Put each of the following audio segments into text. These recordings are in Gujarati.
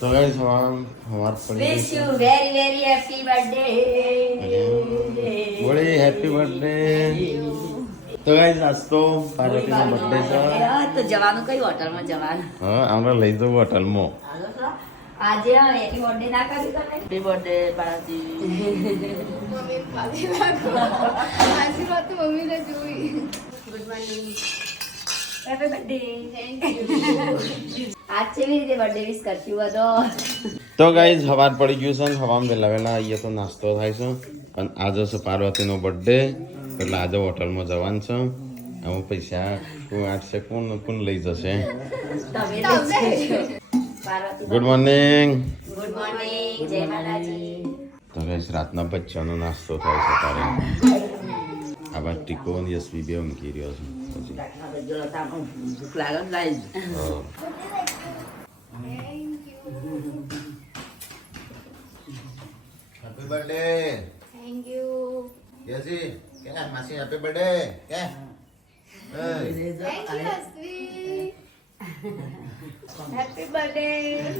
તો ગાઈસ હવાર પડી wish you very very happy birthday બોલે હેપી બર્થડે તો ગાઈસ આજ તો પાર્વતીનો બર્થડે છે તો જવાનું કઈ હોટલમાં જવાનું હા આપણે લઈ જવું હોટલમાં આજે હેપી બર્થડે ના કરી તમે હેપી બર્થડે પાર્વતી મમ્મી પાછી લાગો આશીર્વાદ તો મમ્મીને જોઈ good morning happy birthday thank you આજ કેવી રીતે બર્થડે વિશ કરતી બધો તો ગાઈસ હવાર પડી ગયું છે ને હવામાં વહેલા વહેલા આવીએ તો નાસ્તો થાય છે અને આજે છે પાર્વતીનો બર્થડે એટલે આજે હોટલમાં જવાનું છે આમાં પૈસા કોણ આટશે કોણ લઈ જશે તમે લેજો Parvati good morning good morning જય માતાજી તો ગાઈસ રાતના બચ્ચાનો નાસ્તો થાય છે તારે આ બાદ ટીકો અને યશવી બે ઊંઘી રહ્યો છે પછી ભૂખ લાગે ને લાઈ હા. हैप्पी बर्थडे થેન્ક યુ कैसी क्या मासी हैप्पी बर्थडे क्या thank you Ashvi happy birthday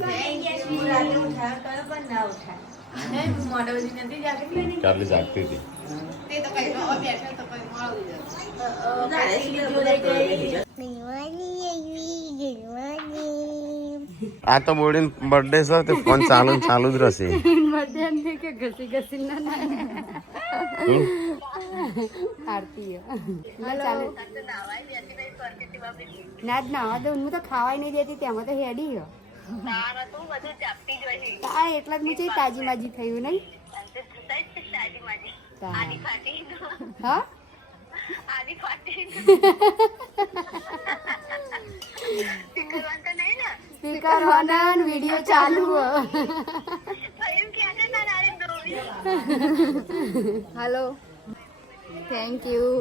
thank you રાતે ઉઠાવ તો પણ ના ઉઠાય નહીં મોટા બધી નથી જાગતી ને કાલે જાગતી હતી તે તો કઈ નો બેઠા તો કઈ મોડું આ તો બોડીન બર્થડે છે તે ફોન ચાલુ જ રહેશે બર્થડે ને કે ઘસી ઘસી ના હમ? આરતી ના ચાલે ના જ ના દઉં હું તો ખાવાય નહીં દેતી તેમાં તો હેડી હો આ એટલા જ મુજે તાજી માજી થયું નહીં હા સ્પીકર હોના વિડિયો ચાલુ હેલો થેન્ક યુ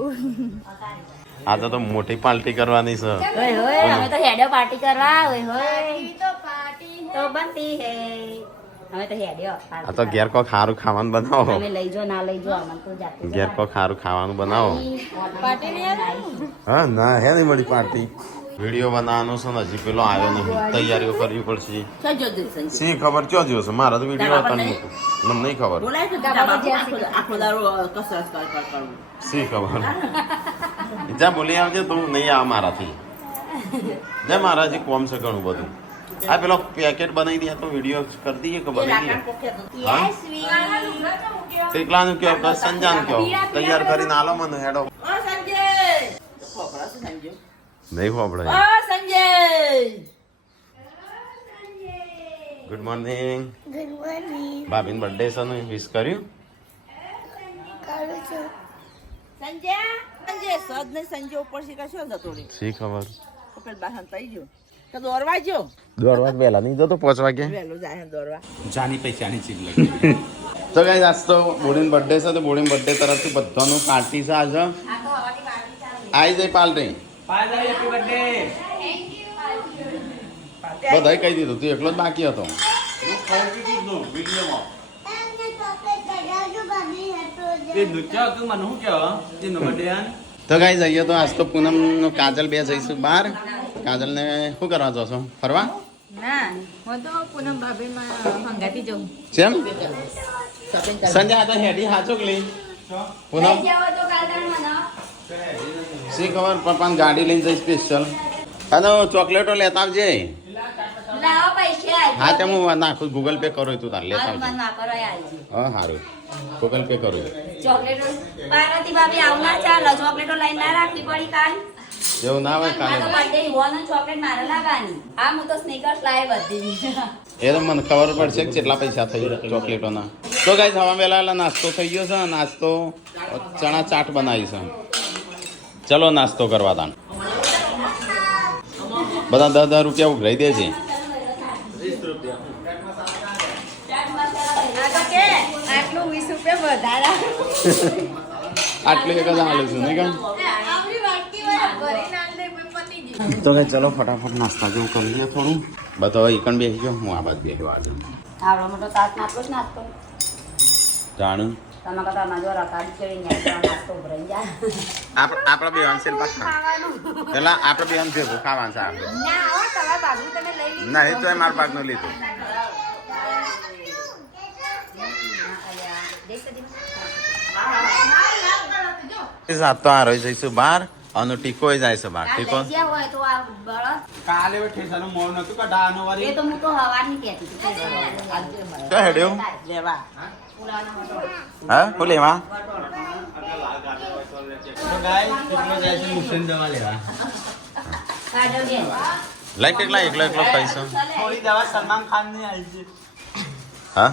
આજે તો મોટી પાર્ટી કરવાની છે ઓય હોય અમે તો હેડો પાર્ટી કરવા ઓય હોય તો બનતી હે અમે તો હેડ્યો આ તો ઘેર કો ખારું ખાવાનું બનાવો તમે લઈ જો ના લઈ જો અમને તો જાતે ઘેર કો ખારું ખાવાનું બનાવો પાર્ટી નહીં આવી હા ના હે નહીં મળી પાર્ટી વિડીયો બનાવવાનો છે ને હજી પેલો આવ્યો નહીં તૈયારીઓ કરવી પડશે સજો દે સંજય શી ખબર ચો દિવસ મારા તો વિડીયો હતા નહીં મને નહીં ખબર બોલાય તો આખો દારો કસરત કર શી ખબર જા બોલી આવજે તું નહીં આવ મારાથી જા મારા હજી કોમ છે ઘણું બધું આ પેલો પેકેટ બનાવી દે તો વિડીયો કરી દઈએ કે બનાવી દઈએ યસ વી કેટલાનું કયો કે સંજાન કયો તૈયાર કરીને આલો મને હેડો ઓ સંજય ખોપરા છે સંજય નહીં ખબર ઓ Sanjay good morning good morning ભાભીન બર્થડે છે ને વિશ કર્યું કરું છું સંજય સંજય સદ ને સંજય ઉપર શી કશો જતો રે શી ખબર કપેલ બહાર થઈ ગયો તો દોરવા જો દોડવા વહેલા નહીં જતો 5 વાગે વેલો જાય દોરવા જાની પૈસાની ચીજ લગી તો ગાઈસ આજ તો બોડીન બર્થડે છે તો બોડીન બર્થડે તરફથી બધાનું પાર્ટી છે આજે આવી જાય પાર્ટી હેપી બર્થડે બધાય કહી દીધું તું એકલો જ બાકી હતો એ નુચા તું મને શું કહેવા તે નો બર્થડે આન તો ગાઈસ અહીંયા તો આજ તો પૂનમનો કાજલ બે જઈશું બહાર કાજલને શું કરવા જશો ફરવા ના હું તો પૂનમ ભાભી માં હંગાતી જઉં કેમ સંજય આ તો હેડી હાચો કે લઈ પૂનમ જાવ તો કાલદાન મને શી ખબર પપ્પાને ગાડી લઈને જઈ સ્પેશિયલ અને ચોકલેટો લેતા આવજે લાવો પૈસા હા તેમ હું નાખું ગૂગલ પે કરું તું તાર લેતા આવજે મન ના કરો આલજી હા સારું ગૂગલ પે કરું ચોકલેટો પાર્વતી ભાભી આવના ચાલ ચોકલેટો લઈને ના રાખવી પડી કાલ એવું ના હોય મારો કાલે બર્થડે ઈવોનો ચોકલેટ મારે લાવવાની હા હું તો સ્નીકર્સ લાવી બધી એ તો મને ખબર પડશે કે કેટલા પૈસા થઈ ચોકલેટોના તો ગાઈસ હવા વહેલા નાસ્તો થઈ ગયો છે નાસ્તો ચણા ચાટ બનાવી છે ચલો નાસ્તો કરવા તાણ બધા 10 રૂપિયા ઉઘરાઈ દે છે આ તો કે આટલું 20 રૂપિયા વધારા આટલું એક જ હાલું છું નહીં કાં આપણી વાટકી વાળા ભરી નાલ દે પતી ગઈ તો ગાઈસ ચલો ફટાફટ નાસ્તા જેવું કરી લઈએ થોડું બધો એકણ બેસી ગયો હું આ બાદ બેસવા આજે આવડો મોટો તાસ નાખો જ નાસ્તો જાણું તમે કદા માજો રકાડી ચડી ને નાસ્તો ભરાઈ જાય આપણા બે અંશેલ પાછા પેલા આપણે બે અંશેલ ખાવાનું છે આપણે ના આવો તમારા બાજુ તમે લઈ લીધું ના એ તો મારા ભાગનું લીધું સાત તો આ રહી જઈશું બહાર અને ટીકો જાય છે બહાર કાલ ટીકો લઈ ગયા હોય તો આ બળદ કાલે ઠેસાનું મોડ નતું કઢાવાનું એ વાળી તો હું તો હવાની કહેતી હતી ક્યાં હેડ્યો લેવા હા હું લેવા તો ગાય કેટલો જાય છે મુસન દવા લેવા કાઢો કે લાઈક કેટલા એકલો એકલો ખાઈશું થોડી દવા સલમાન ખાન ની આવી છે હા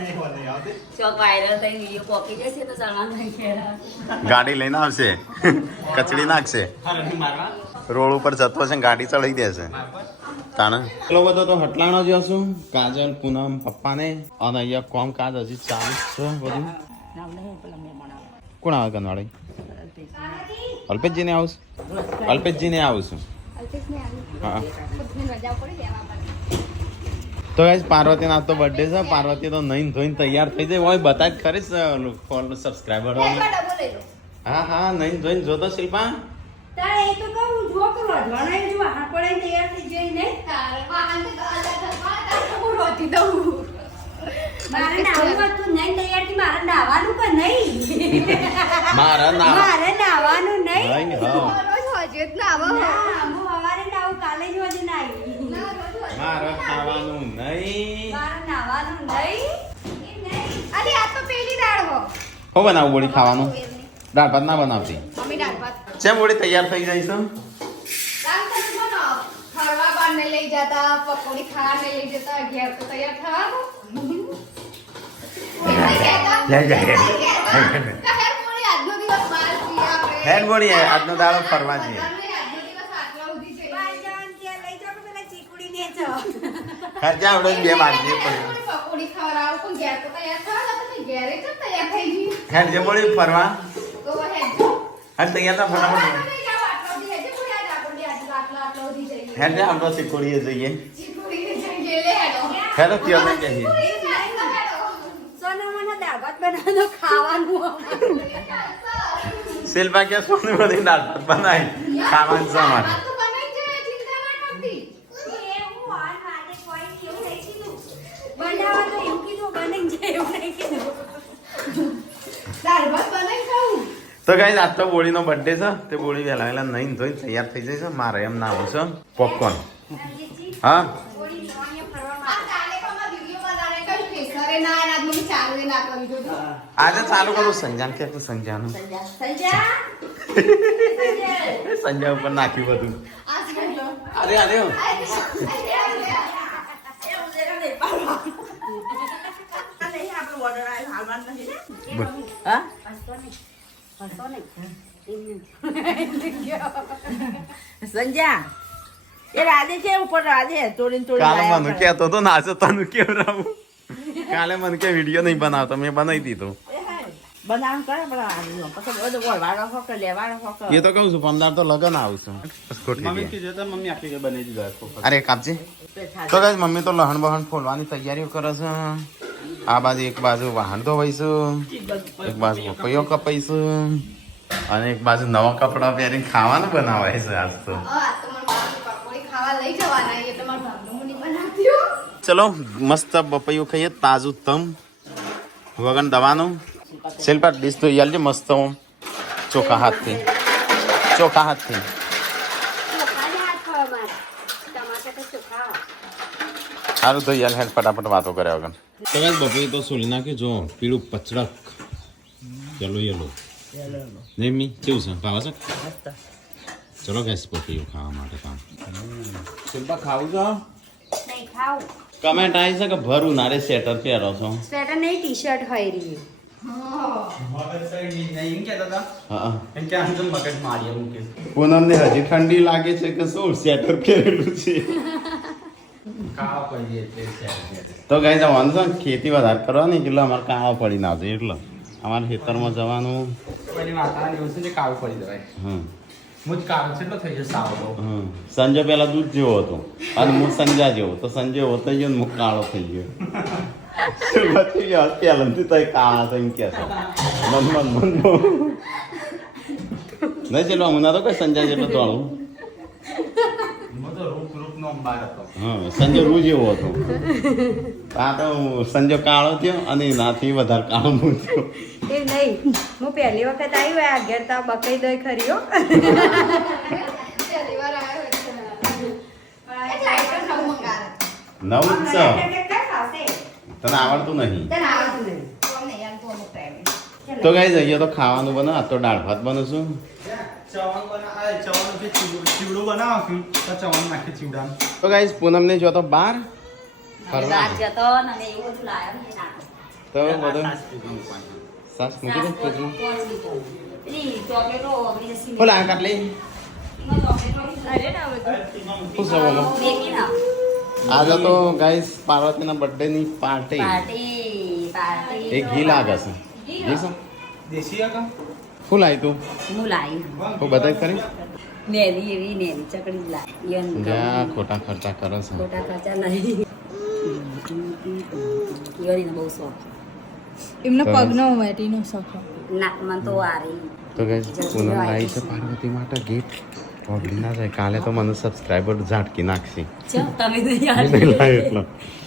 ચોક વાયરલ થઈ વિડીયો કોપી જશે તો સલમાન ભાઈ ખેરા ગાડી લઈને આવશે કચડી નાખશે હરણી મારવા રોડ ઉપર જતો છે ગાડી ચડાવી દેશે તાણે એટલો બધો તો હટલાણો જ હશું કાજલ પૂનમ પપ્પાને અને અહીંયા કોમ કાજ હજી ચાલુ જ છે બધું કોણ આવે કનવાળી અલ્પેશજીને આવું અલ્પેશજીને આવું છું હા તો ગાઈસ પાર્વતીનો આજ તો બર્થડે છે પાર્વતી તો નહીં ધોઈને તૈયાર થઈ જાય હોય બતા જ ખરીશ ફોન સબસ્ક્રાઈબર હા હા નહીં ધોઈને જોતો શિલ્પા તારે એ તો કહું જો કે વધવાના જો આ પડે તૈયાર થઈ જાય ને મારે નાવાનું હતું નહીં તૈયાર થી મારે નાવાનું કે નહીં મારા નામ મારે નાવાનું નહીં નહીં હા ના, હું સવારે નાવું કાલે જ વજન આવી મારા ખાવાનું નહીં મારે નાવાનું નહીં અરે આ તો પેલી દાળ હો હો બનાવું બોડી ખાવાનું દાળ ભાત ના બનાવતી મમ્મી દાળ ભાત ચેમ બોડી તૈયાર થઈ જાય છે દાળ ભાત બનાવો ફરવા બાર ને લઈ જતા પકોડી ખાવા ને લઈ જતા ઘેર તો તૈયાર થવાનું હેડ બોડી આજનો દાડો ફરવા છે ખર્ચા આવડે બે મારજી પડી હેડ જે બોડી ફરવા હેડ તૈયાર તો ફટાફટ હેડ જે આપણે શીખોડીએ જઈએ હેડ ત્યાં નહીં જઈએ શિલ્પા કે સોની બધી દાળ ભાત બનાવી ખાવાનું છે અમારે તો ગાઈસ આજ તો બોડીનો બર્થડે છે તે બોડી વહેલા વહેલા નહીં ધોઈને તૈયાર થઈ જાય છે મારે એમ ના આવું છે પોપકોર્ન હા આજે ચાલુ કરું સંજાન કે સંજાનું સંજા ઉપર નાખ્યું બધું અરે અરે સંજા એ રાધે છે ઉપર રાધે તોડીને કાલે મને તોડીને કહેતો તો નાચો તને કેવડાવું કાલે મને કે વિડીયો નહીં બનાવતો મેં બનાવી દીધો બનાવ કરે બનાવવાનું પછી બધું વળવાનો હોક લેવાનો હોક એ તો કહું છું 15 તો લગન આવશું મમ્મી કીધું તો મમ્મી આખી બનાવી દીધા અરે કાપજે તો ગાઈસ મમ્મી તો લહણ બહણ ફોલવાની તૈયારીઓ કરે છે આ બાજુ એક બાજુ વાહણ ધોવાઈશું એક બાજુ પપૈયો કપાઈશું અને એક બાજુ નવા કપડા પહેરીને ખાવાનું બનાવાય છે આજ તો ચલો મસ્ત પપૈયું ખાઈએ તાજું તમ વગર દવાનું શિલ્પા ડીશ તો યાર મસ્ત ચોખ્ખા હાથથી સારું તો યાર હેડ ફટાફટ વાતો કર્યા વગર તો ગાઈસ બપૈયું તો સોલી નાખ્યું જો પીળું પચડક યલો નહીં મી કેવું છે ભાવે છે ચલો ગાઈસ પપૈયું ખાવા માટે કામ શિલ્પા ખાવું છો નહીં ખાવ કમેન્ટ આવી છે કે ભર ઉનાળે સ્વેટર પહેરો છો સ્વેટર નહીં ટી શર્ટ હોય રહી નહીં કહેતા હતા હા એમ કે આમ તો મગજ મારી મૂકે પૂનમને હજી ઠંડી લાગે છે કે શું સ્વેટર પહેરેલું છે ખાવા પડીએ તો ગાઈસ આવવાનું છે ખેતી વધારે કરવાની એટલે અમારે કાવા પડી ના જાય એટલે અમારે ખેતરમાં જવાનું પેલી માતાના દિવસે જે કાળું પડી જવાય હમ હું જ કાળું છે એટલો થઈ જશે સાવો હમ સંજય પેલા દૂધ જેવો હતો અને હું સંજા જેવો તો સંજય હોતો ગયો ને મુખ કાળો થઈ ગયો પહેલાથી તો કાળા તો એમ કે છે નહીં ચલો હમણાં તો કઈ સંજય જેટલો તોડું હું તો રૂપ નો બાર હતો. હા સંજય રૂ જેવો હતો. આ તો સંજય કાળો થયો અને એનાથી વધારે કાળો હું થયો. એ નહીં હું પહેલી વખત આવી હોય આ ઘેર તો બકાઈ દઈ ખરી હો પહેલી વાર આવ્યો છે. એટલે આઈટમ નવું મંગાવે. નવું જ છે. તને આવડતું નહીં. તને આવડતું નહીં. તો અમને યાર તો અમુક ટાઈમે. તો ગાઈસ અહીંયા તો ખાવાનું બને. આ તો દાળ ભાત બને છે. ચવાનું જે ચીવડું બનાવશું તો ચવાનું નાખી ચીવડા. તો ગાઈસ પૂનમને જો તો બાર ફરવા. રાત જતો ને અમે એવું બધું લાવ્યા ને નાખો. તો બધું સાસ મૂકી દે ફ્રીજમાં. પેલી ચોકલેટો ઓગળી જશે. બોલ આ કાટલી એમાં ચોકલેટો અરે ના બધું શું સવાલો. મેકી ના. આજે તો ગાઈસ પાર્વતીના બર્થડે ની પાર્ટી. પાર્ટી એક ઘી લાગે છે. ઘી છે દેશી હતા શું લાવી તું? હું લાવી હું બતાવી કરી નેરી એવી નેરી ચકડી જ લાવી જ્યાં ખોટા ખર્ચા કરે છે. ખોટા ખર્ચા નહીં યોરીનો બહુ શોખ એમને તો પગનો વેટીનો શોખ ના મને તો આ રહી તો ગાઈસ પૂનમ લાવી છે પાર્વતી માટે ગિફ્ટ. ઓગળી ના જાય કાલે તો મને સબસ્ક્રાઇબર ઝાટકી નાખશે. ચો તમે તો યાર નહીં લાવ્યો એટલો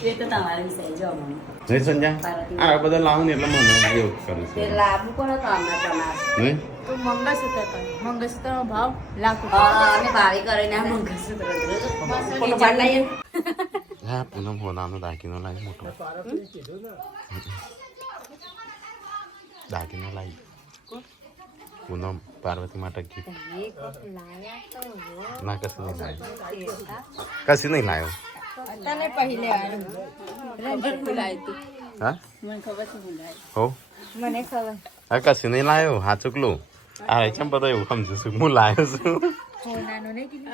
એ તો તમારા વિષય જો મને નહીં સંજ્યા આ બધા લાવું ને એટલે મને એવું કરું તે છું લાવવું પડે તો અમને તમારે નહીં તો મંગળસૂત્ર કર મંગળસૂત્રનો ભાવ લાખ અમે ભાવી કરીને આ મંગળસૂત્ર ફોટો પાડ લઈએ હા પૂનમ હોનાનો દાગીનો લાવી મોટો દાગીનો લાવી પૂનમ પાર્વતી માટે ગિફ્ટ ના કશું નહીં લાવ્યો કશું નહીં લાવ્યો તને પહેલે આવ્યું રંજીત બોલાય તું હા મને ખબર છે બોલાય હો મને ખબર આ કશું નહીં લાવ્યો હા ચૂકલું આ ચમ બધો એવું સમજુ છું હું લાવ્યો છું હોનાનો નહીં કીધું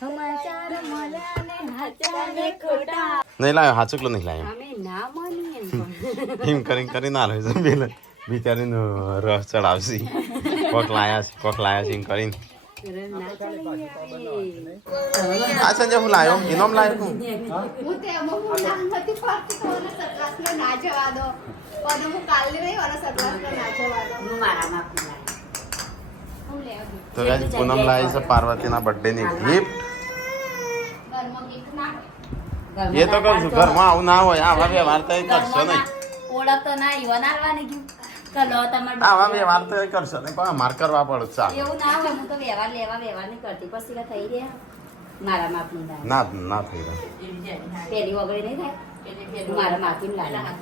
સમાચાર મળ્યા ને હાચાને ખોટા નહીં લાવ્યો હા ચૂકલું નહીં લાવ્યો અમે ના માનીએ એમ કરીને ના રહ્યો છે પેલા બિચારીનો રસ ચડાવશે કોક લાયા છે એમ કરીને આ સંજય હું લાવ્યો ઇનામ લાવ્યો તું હું તેમાં હું નાનપણથી ફરતી તો મને સતલાસને ના જવા દો. પણ હું કાલની રહી અને સતલાસને ના જવા દો. હું મારા માં ખુલાય હું લેવું. તો ગાઈસ પૂનમ લાવી છે પાર્વતીના બર્થડે ની ગિફ્ટ ઘરમાં gift ના હોય. એ તો કહું છું ઘરમાં આવું ના હોય આવા વ્યવહાર તો એ કરશો નહીં ઓળખ તો ના ઈવન આવવાની ગયું ચલો તમારે આવા વ્યવહાર તો એ કરશો નહીં પણ માર કરવા પડે ચાલ એવું ના હોય હું તો વ્યવહાર નહીં કરતી પછી કે થઈ ગયા મારા માપનું થાય ના ના થઈ રહ્યો પેલી વગડી નહીં થાય હું મારા માપી લાલા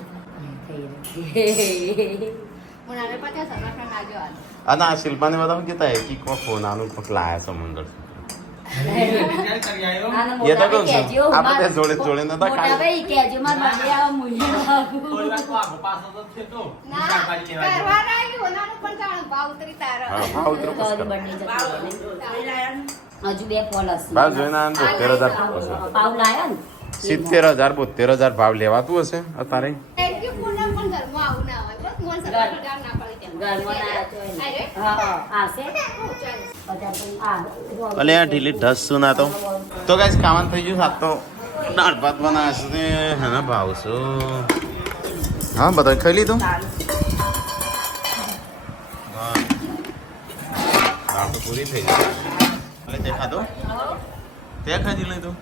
હું નાને 50 સતલાસને ના જવા દો. અને આ શિલ્પાને બધા શું કહેતા કે કોક ફોનાનું કોક લાયા છે મંગળ વિચાર કરી આવ્યો એ તો કહું છું આપણે જોડે જોડે નતા મોટા કાલે ભાઈ કેજો માર બર્થડે આવા મૂલ્ય કોઈ વાર તો આગો પાછો તો છે તો ના, કરવા ના આવ્યું. હોનાનું પણ જાણ ભાવ ઉતરી તારો. હા ભાવ ઉતરો પસ કર હજુ બે ફોલ હશે ભાવ જોઈને આને 72000 હશે પાવ લાયા ને 70000 72000 ભાવ લેવાતું હશે અત્યારે Thank you, પૂનમ, પણ ઘરમાં આવું ના હોય. બસ મોન સતલાસ ના પડે તેમ. ઘરમાં ના આવ્યો હોય ને. અરે, હા આવશે હું ચાલે. બધા તો આ અલે આ ઢીલી ઢસ શું ના તો ગાઈસ ખાવાનું થઈ ગયું સાત તો દાળ ભાત બનાવે છે હેના ભાવ છું હા બધા ખાઈ લીધું હા દાળ તો પૂરી થઈ ગઈ અલે તે ખાધો તે ખાધી લીધું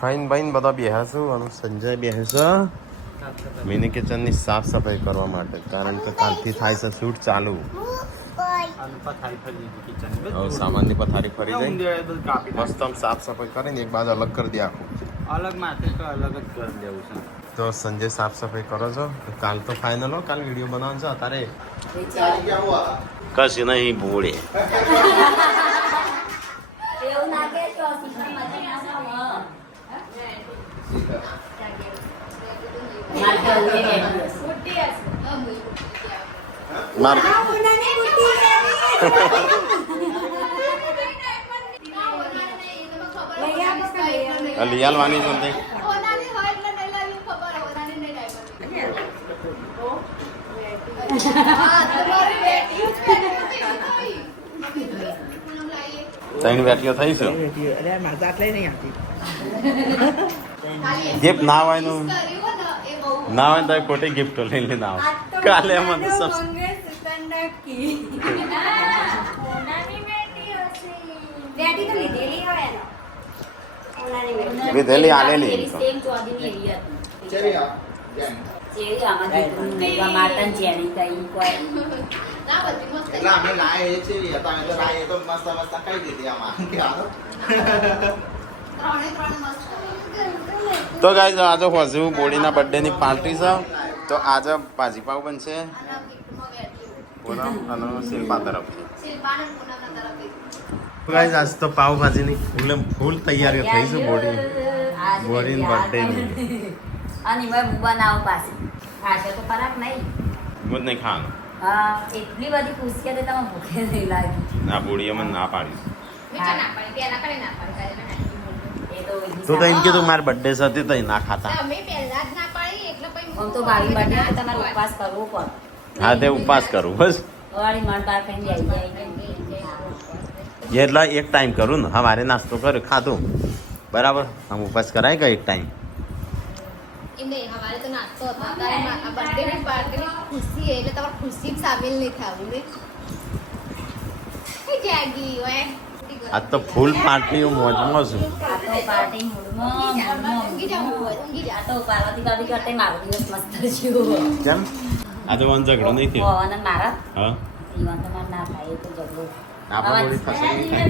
ખાઈને બાઈને બધા બેહ્યા છું અને સંજય બેહે છે મિની કિચનની સાફ સફાઈ કરવા માટે કારણ કે કાલથી થાય છે શૂટ ચાલુ હવે સામાનની પથારી ફરી જાય મસ્ત આમ સાફ સફાઈ કરીને એક બાજુ અલગ કરી દે આખું અલગ માથે તો અલગ જ કરી દેવું છે તો સંજય સાફ સફાઈ કરો છો કાલ તો ફાઇનલ હો કાલ વિડીયો બનાવવાનો છે અત્યારે કશી નહીં ભૂળે એવું ના કે તો સીધા મજા ના આવે માર કે ઉડે મોટી હશે. હા, મોટી હશે. માર ના, હોનાને નહીં, એ તો ખબર હોય. આ લિયાલવાની છે ને હોનાની હોય એટલે નહીં લાવ્યું, ખબર હોય. હોનાને નહીં લાવ્યું. હા, તમારી બેટી જ બેટી હતી. પૂનમ લાવીએ. ત્રણ વેટીઓ થઈ છે ગિફ્ટ ના હોય નું કર્યું હોય ને, એ બહુ ના હોય તો ખોટી ગિફ્ટ લઈને ના આવે કાલે મને મંગળસૂત્ર નક્કી બેટી તો લીધેલી હોય એનો. લીધેલી આલેલી એમ તો. સેમ ચોદીની એવી હતી. ચલી આવ કેમ જેવી આમાં દીકરીનું નહીં, આ માતાને જેણી કઈ કોઈ. ના બધી મસ્ત એટલે અમે લાય એ છે તમે તો લાય એ તો મસ્ત મસ્ત ખાઈ દીધી આમાં કે હાલો ત્રણે મસ્ત તો ગાઈઝ આજે હજુ બોડીના બર્થડેની પાર્ટી છે. તો આજે ભાજીપાવ બનશે પૂનમ અને શિલ્પા તરફથી. શિલ્પાના પૂનમના તરફથી. ગાઈઝ આજ તો પાવભાજીની એટલે ફૂલ તૈયારીઓ થઈ છે બોડી આજે બોડીની બર્થડેની. અને એમાં હું બનાવું પાછી. ખાશે તો ખરાબ નહીં. હું જ નહીં ખાવાનું. હા, એટલી બધી ખુશી હતી તમે ભૂખે નહીં લાગી. આ બોડીએ મને ના પાડી. મીઠા ના પાડી પેલા કરે ના પાડી એ તો તું તો એમ કીધું મારી બર્થડે છે તે તઈ ના ખાતા. અમે પહેલા જ ના પાડી એટલે પછી આમ તો ભાઈ માટે તમારે ઉપવાસ કરવો પડે. હા તે ઉપવાસ કરું બસ. વાળી મણ બાર ખાઈને આવી જાય. એટલે એક ટાઈમ કરું ને હવારે નાસ્તો કર્યો ખાધું બરાબર. આમ ઉપવાસ કરાય કે એક ટાઈમ. એમ નહીં હવારે તો નાસ્તો હતો તારે આ બર્થડે પાર્ટીની ખુશી એટલે તમારે ખુશી સામેલ નહીં થવું ને એ જાગી ઓય આજ તો ફૂલ પાર્ટીઓ મોજમાં છું. આ તો પાર્ટી મૂડમાં ઊંઘી જાવ ઊંઘી આ જાવ તો પાર્વતી કરતી કરતે મારો દિવસ મસ્ત થયો. કેમ આ તો વન ઝઘડો નહીં થયો. અને મારા હા જીવન તો મારે ના થાય એ તો ઝઘડો. આપણે બોડી થશે નહીં થાય.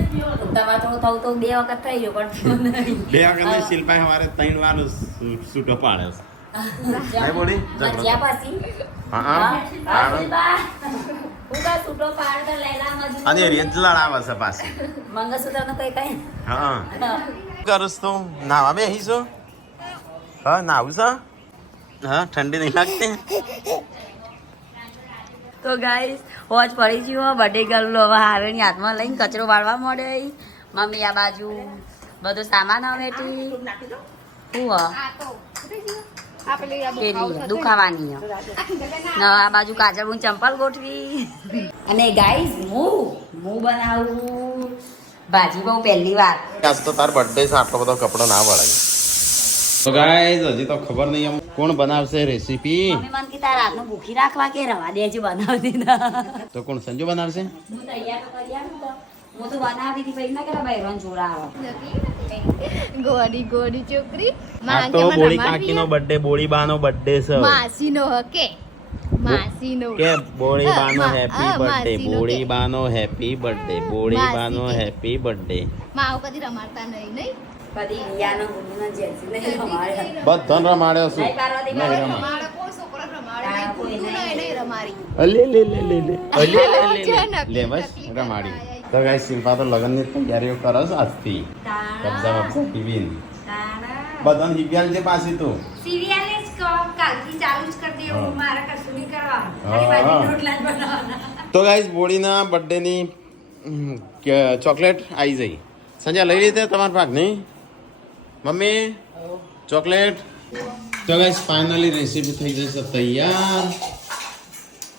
તમારે થોડું થવું તો 2 વખત થઈ ગયો પણ થયું નહીં. બે વખત શિલ્પાએ હવારે 3 વાર છૂટો પાડ્યો છે. નહીં બોડી ઝઘડો. મચ્યા પાછી હા હા પાડો. હું કા છૂટો પાડ તો લેલા મજૂર અને રેજ લડાવે છે પાછી. મંગળસૂત્ર નું કઈ હા કરું તું નાવા બેસીશું. હા નાવું છે. હા ઠંડી નહીં લાગતી. તો ગાઈસ હોજ પડી ગયો બર્થડે ગર્લ હવે હાવેની હાથમાં લઈને કચરો વાળવા મળે. મમ્મી આ બાજુ બધો સામાન અમેટી હું આ તો આપલી આ પેલી દુખાવાની હે. ને આ બાજુ કાજલ હું ચંપલ ગોઠવી. અને ગાઈસ હું બનાવું ભાજી બહુ પહેલી વાર. આજ તો તાર બર્થડે છે આટલો બધો કપડો ના વળાય. તો ગાઈસ હજી તો ખબર નહીં એમ કોણ બનાવશે રેસીપી. મમ્મી મને કે તારા હાથનું ભૂખી રાખવા કે રવા દેજે બનાવતી ના. તો કોણ સંજુ બનાવશે. હું તૈયાર તો કરી આવું તો હું તો બનાવતી હતી પછી ના કે બૈરન જોડા આવે. ગોડી ગોડી છોકરી આ તો બોળી કાકીનો બર્થડે બોળી બાનો બર્થડે છે. માસીનો હકે માસીનો કે બોળી બાનો હા, હેપી હા, બર્થડે માસીનો બોળી કે. બાનો હેપી બર્થડે બોળી માસી બાનો કે. Happy birthday. માવ કદી રમાડતા નહીં બધી ઇન્ડિયાના ગુરુના જેન્સી નહીં અમારે. બધાને રમાડ્યો છું. નહીં પાર્વતી નહીં બાબા. રમાડ. રમાડે કોઈ છોકરો રમાડે હા, નહીં કોઈ કૂદતું નહીં. નહીં રમાડી અલે લે લે લે લે અલે લે લે જે લે નકલી, લે બસ નકલી રમાડી. કરાય. તો ગાઈસ શિલ્પા તો લગનની તૈયારીઓ કરે છે આજથી. તાણા. કબજા બબજા ટીવીન તાણા. બધાને હિવ્યાલ છે પાછી તું. સિરિયલ જ કહો કાલથી ચાલુ જ કરી દેવું મારે કશું નહીં કરવાનું હા. ખાલી ભાજી રોટલા જ બનાવવાના. તો ગાઈસ બોડીના બર્થડેની ચોકલેટ આવી જઈ. સંજય લઈ લીધે તમારા ભાગની મમ્મી ચોકલેટ. તો ગાઈસ ફાઇનલી રેસીપી થઈ જશે તૈયાર.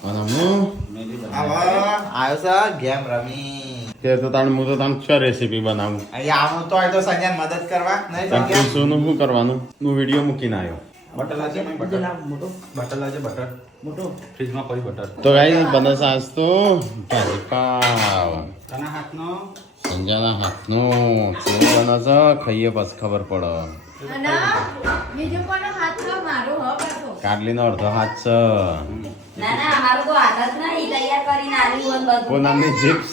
અને હું આવ્યો છે ગેમ રમી કે તો તાણ હું તો તાણ શું રેસીપી બનાવું. અહીંયા આવું તો હોય તો સંજય મદદ કરવા નહીં તાણ સંજય પૂછવાનું શું કરવાનું હું વિડીયો મૂકીને આવ્યો. બટર લાવજે બટર બટર લાવજે બટર મોટો ફ્રીજમાં પડી બટર તો ગાઈસ બને છે આજ તો ભાજી પાવ. તાના હાથનો સંજાના હાથનો કેવો બને છે ખાઈએ પછી ખબર પડે. બીજું કોનો હાથ નો મારો હ બધો કાટલીનો અડધો હાથ છે. ના ના અમારું તો હાથ જ નહીં તૈયાર કરીને આલ્યું હોય બધું. પૂનમની ચિપ્સ.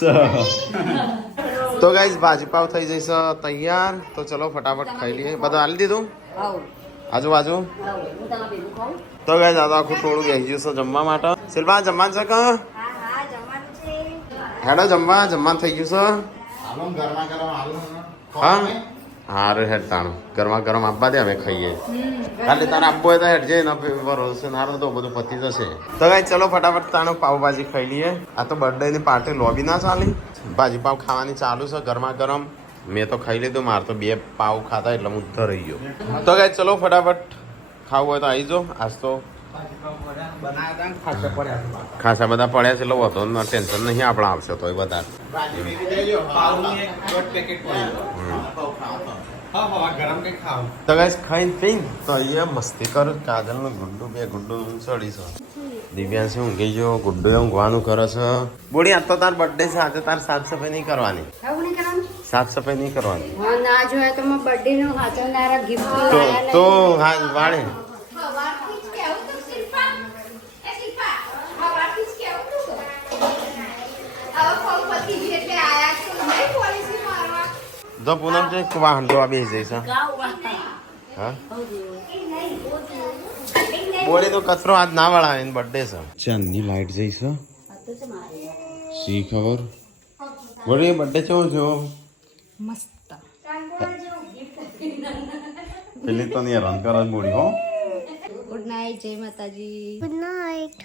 તો ગાઈસ ભાજી પાવ થઈ જશે તૈયાર. તો ચલો ફટાફટ ખાઈ લઈએ. બધું આલી દીધું હઉ, આજુબાજુ. હઉ. હું તમે ભેગું ખાઉં? તો ગાઈસ આ તો આખું ટોળું બેસી ગયું છે જમવા માટે. શિલ્પા જમવાનું છે કે હા હા જમવાનું છે. હેડો જમવાનું થઈ ગયું છે. આલુ ગરમા ગરમ આલુ હા હારું હેડ તાણું ગરમા ગરમ આપવા દે અમે ખાઈએ. ખાલી તારે આપવું હોય તો હેડ છે એના ભરોસે નારો તો બધું પતી જશે. તો ગાઈસ ચલો ફટાફટ તાણું પાવભાજી ખાઈ લઈએ. આ તો બર્થડેની પાર્ટી લોબી ના ચાલી. ભાજી પાવ ખાવાની ચાલુ છે ગરમા ગરમ. મેં તો ખાઈ લીધું. મારે તો 2 પાવ ખાતા એટલે હું ઉધર રહી ગયો. તો ગાઈસ ચલો ફટાફટ ખાવું હોય તો આવી જાઓ. આજ તો ખાસા બધા પડ્યા છે એટલે વધો ટેન્શન નહીં આપણે આવશે તો એ બધા. ભાજી મેગી દઈ લ્યો પાવનું એક દોઢ પેકેટ પડ્યું હા હા ગરમ કંઈ ખાવ તો ગાઈસ ખાઈને પીને તો અહીંયા મસ્તી કર. કાજલનું ગુડ્ડું 2 ગુડ્ડું ચડી છે. દિવ્યાંશી ઊંઘી ગયો. ગુડ્ડું ઊંઘવાનું કરે છે. બોડી આજ તો તાર બર્થડે છે આજે તાર સાફ સફાઈ નહીં કરવાની. આવું નહીં કરવાનું? સાફ સફાઈ નહીં કરવાની હા ના જોયા તો મેં બર્થડે નું હાચવનારા ગિફ્ટ તો હા વાળે સવારથી જ કેવું તું શિલ્પા એ શિલ્પા સવારથી જ કેવું તું હવે ફોન પતી ગયું એટલે આયા છો નહીં પોલીસને મારવા જો પૂનમ છે વાહન જોવા બેસી જઈશ હા બોલે તો કચરો આજ ના વળાવે બર્થડે છે ચાંદની લાઈટ જઈશ શી ખબર બોલે બર્થડે કેવો થયો મસ્ત પેલી તો નહીં રન કરવા જ બોલી હો ગુડ નાઇટ જય માતાજી ગુડ નાઇટ